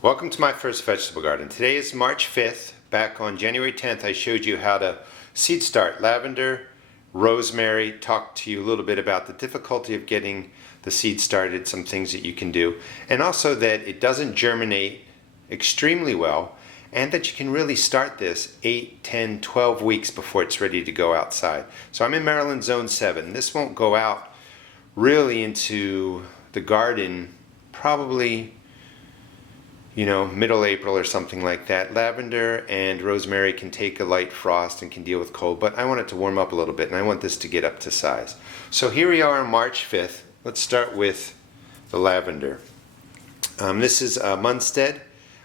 Welcome to my first vegetable garden. Today is March 5th. Back on January 10th I showed you how to seed start lavender, rosemary, talked to you a little bit about the difficulty of getting the seed started, some things that you can do, and also that it doesn't germinate extremely well and that you can really start this 8, 10, 12 weeks before it's ready to go outside. So I'm in Maryland Zone 7. This won't go out really into the garden probably middle April or something like that. Lavender and rosemary can take a light frost and can deal with cold, but I want it to warm up a little bit and I want this to get up to size. So here we are on March 5th. Let's start with the lavender. This is Munstead.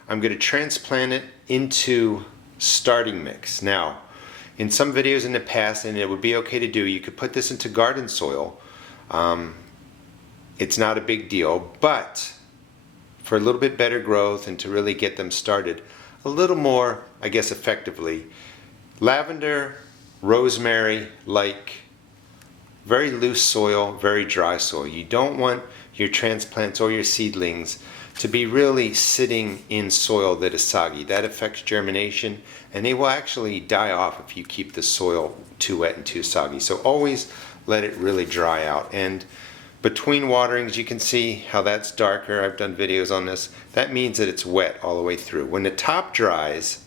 I'm going to transplant it into starting mix. Now, in some videos in the past, and it would be okay to do, you could put this into garden soil. It's not a big deal, but for a little bit better growth and to really get them started a little more, I guess, effectively, lavender, rosemary, like very loose soil, very dry soil. You don't want your transplants or your seedlings to be really sitting in soil that is soggy. That affects germination and they will actually die off if you keep the soil too wet and too soggy. So always let it really dry out. And between waterings, you can see how that's darker. I've done videos on this. That means that it's wet all the way through. When the top dries,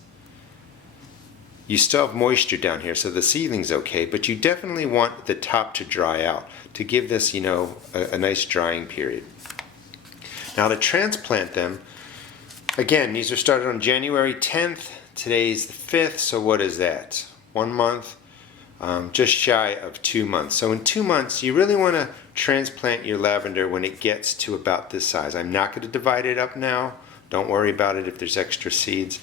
you still have moisture down here, so the seedling's okay, but you definitely want the top to dry out to give this, a nice drying period. Now to transplant them, again, these are started on January 10th. Today's the 5th, so what is that? 1 month, just shy of 2 months. So in 2 months, you really want to transplant your lavender when it gets to about this size. I'm not going to divide it up now. Don't worry about it if there's extra seeds.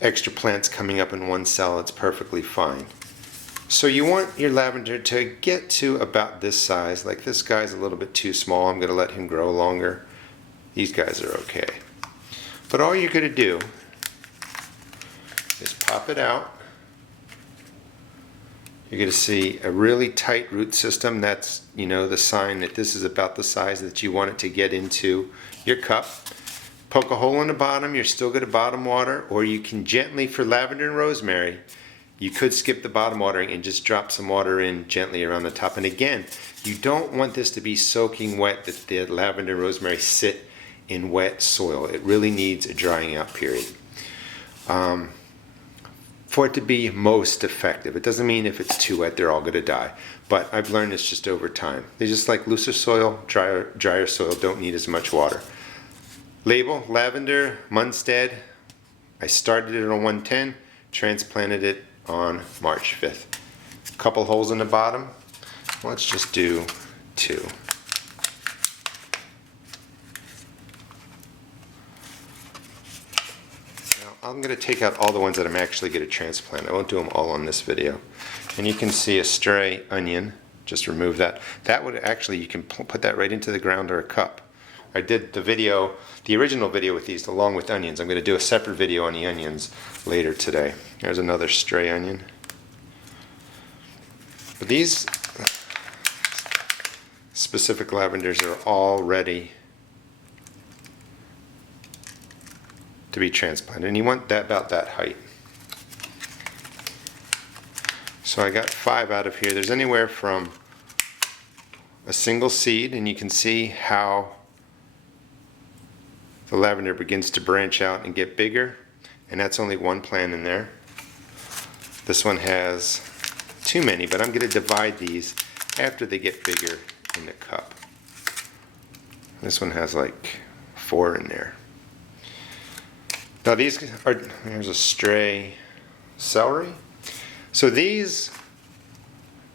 Extra plants coming up in one cell, it's perfectly fine. So you want your lavender to get to about this size. Like this guy's a little bit too small. I'm going to let him grow longer. These guys are okay. But all you're going to do is pop it out. You're going to see a really tight root system. That's, the sign that this is about the size that you want it to get into your cup. Poke a hole in the bottom. You're still going to bottom water, or you can gently, for lavender and rosemary, you could skip the bottom watering and just drop some water in gently around the top. And again, you don't want this to be soaking wet, that the lavender and rosemary sit in wet soil. It really needs a drying out period. For it to be most effective. It doesn't mean if it's too wet they're all going to die, but I've learned this just over time. They just like looser soil, drier soil, don't need as much water. Label, lavender, Munstead. I started it on 110, transplanted it on March 5th. Couple holes in the bottom. Let's just do 2. I'm going to take out all the ones that I'm actually going to transplant. I won't do them all on this video. And you can see a stray onion. Just remove that. That would actually, you can put that right into the ground or a cup. I did the original video with these along with onions. I'm going to do a separate video on the onions later today. There's another stray onion. But these specific lavenders are all ready to be transplanted, and you want that about that height. So I got 5 out of here. There's anywhere from a single seed, and you can see how the lavender begins to branch out and get bigger, and that's only one plant in there. This one has too many, but I'm going to divide these after they get bigger in the cup. This one has like 4 in there. Now these are, here's a stray celery. So these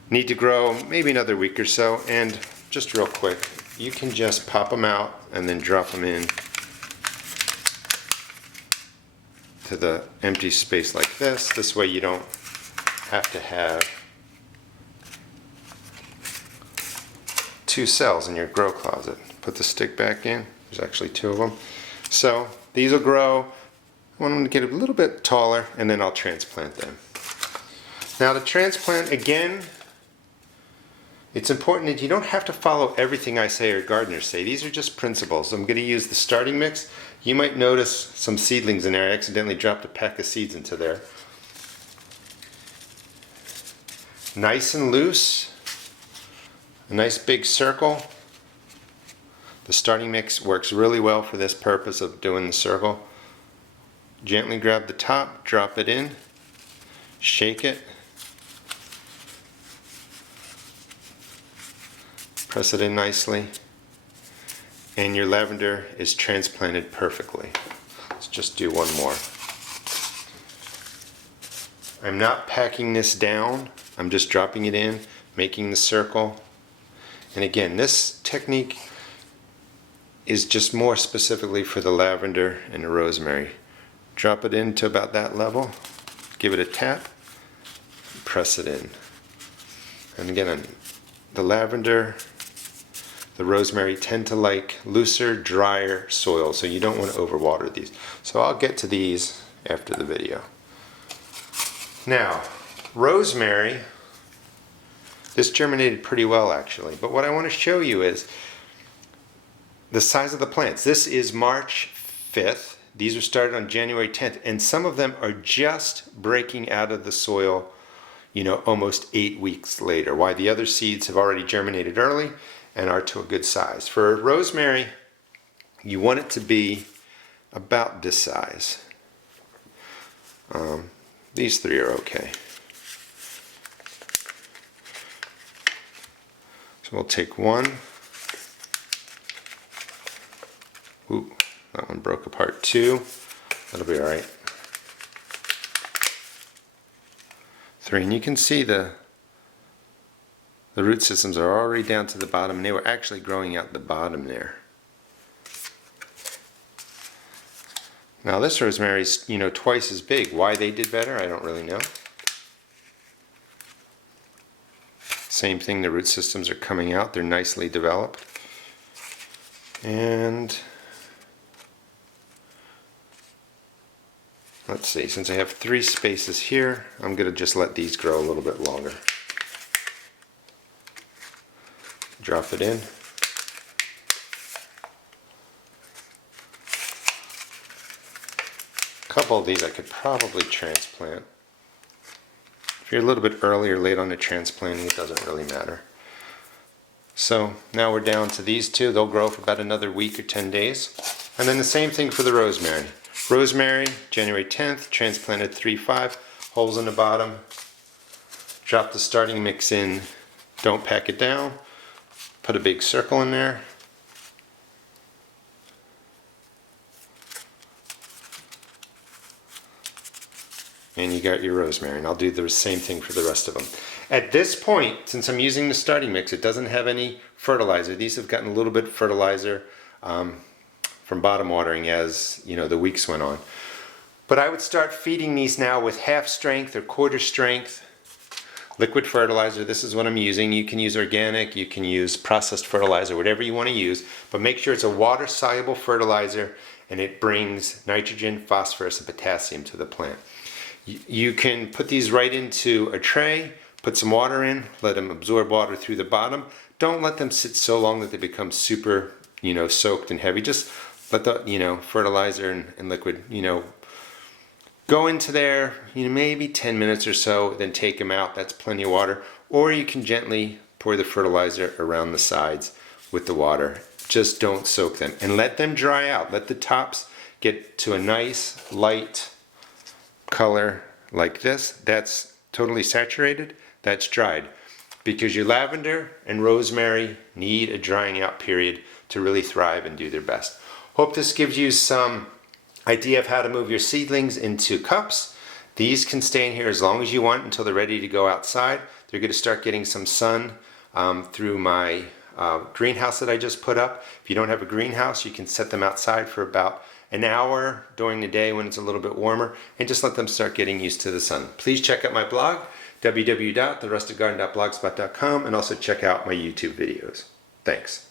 need to grow maybe another week or so, and just real quick, you can just pop them out and then drop them in to the empty space like this. This way you don't have to have 2 cells in your grow closet. Put the stick back in. There's actually 2 of them. So these will grow. I want them to get a little bit taller, and then I'll transplant them. Now to transplant, again, it's important that you don't have to follow everything I say or gardeners say. These are just principles. I'm going to use the starting mix. You might notice some seedlings in there. I accidentally dropped a pack of seeds into there. Nice and loose. A nice big circle. The starting mix works really well for this purpose of doing the circle. Gently grab the top, drop it in, shake it, press it in nicely, and your lavender is transplanted perfectly. Let's just do one more. I'm not packing this down, I'm just dropping it in, making the circle. And again, this technique is just more specifically for the lavender and the rosemary. Drop it into about that level, give it a tap, press it in. And again, the lavender, the rosemary tend to like looser, drier soil, so you don't want to overwater these. So I'll get to these after the video. Now, rosemary, this germinated pretty well actually, but what I want to show you is the size of the plants. This is March 5th. These were started on January 10th, and some of them are just breaking out of the soil, you know, almost 8 weeks later, while the other seeds have already germinated early and are to a good size. For rosemary, you want it to be about this size. These three are okay. So we'll take one. Ooh, that one broke apart too. That'll be all right. 3, and you can see the root systems are already down to the bottom, and they were actually growing out the bottom there. Now this rosemary is, you know, twice as big. Why they did better, I don't really know. Same thing, the root systems are coming out. They're nicely developed. And let's see, since I have 3 spaces here, I'm going to just let these grow a little bit longer. Drop it in. A couple of these I could probably transplant. If you're a little bit early or late on the transplanting, it doesn't really matter. So now we're down to these 2. They'll grow for about another week or 10 days. And then the same thing for the rosemary. Rosemary, January 10th, transplanted 3-5, holes in the bottom. Drop the starting mix in, don't pack it down. Put a big circle in there. And you got your rosemary, and I'll do the same thing for the rest of them. At this point, since I'm using the starting mix, it doesn't have any fertilizer. These have gotten a little bit of fertilizer from bottom watering as, you know, the weeks went on. But I would start feeding these now with half strength or quarter strength liquid fertilizer. This is what I'm using. You can use organic, you can use processed fertilizer, whatever you want to use, but make sure it's a water soluble fertilizer and it brings nitrogen, phosphorus, and potassium to the plant. You can put these right into a tray, put some water in, let them absorb water through the bottom. Don't let them sit so long that they become super, you know, soaked and heavy. Just let the, you know, fertilizer and liquid, you know, go into there, you know, maybe 10 minutes or so, then take them out. That's plenty of water. Or you can gently pour the fertilizer around the sides with the water. Just don't soak them and let them dry out. Let the tops get to a nice light color like this. That's totally saturated. That's dried. Because your lavender and rosemary need a drying out period to really thrive and do their best. Hope this gives you some idea of how to move your seedlings into cups. These can stay in here as long as you want until they're ready to go outside. They're going to start getting some sun through my greenhouse that I just put up. If you don't have a greenhouse, you can set them outside for about an hour during the day when it's a little bit warmer, and just let them start getting used to the sun. Please check out my blog, www.therustedgarden.blogspot.com, and also check out my YouTube videos. Thanks.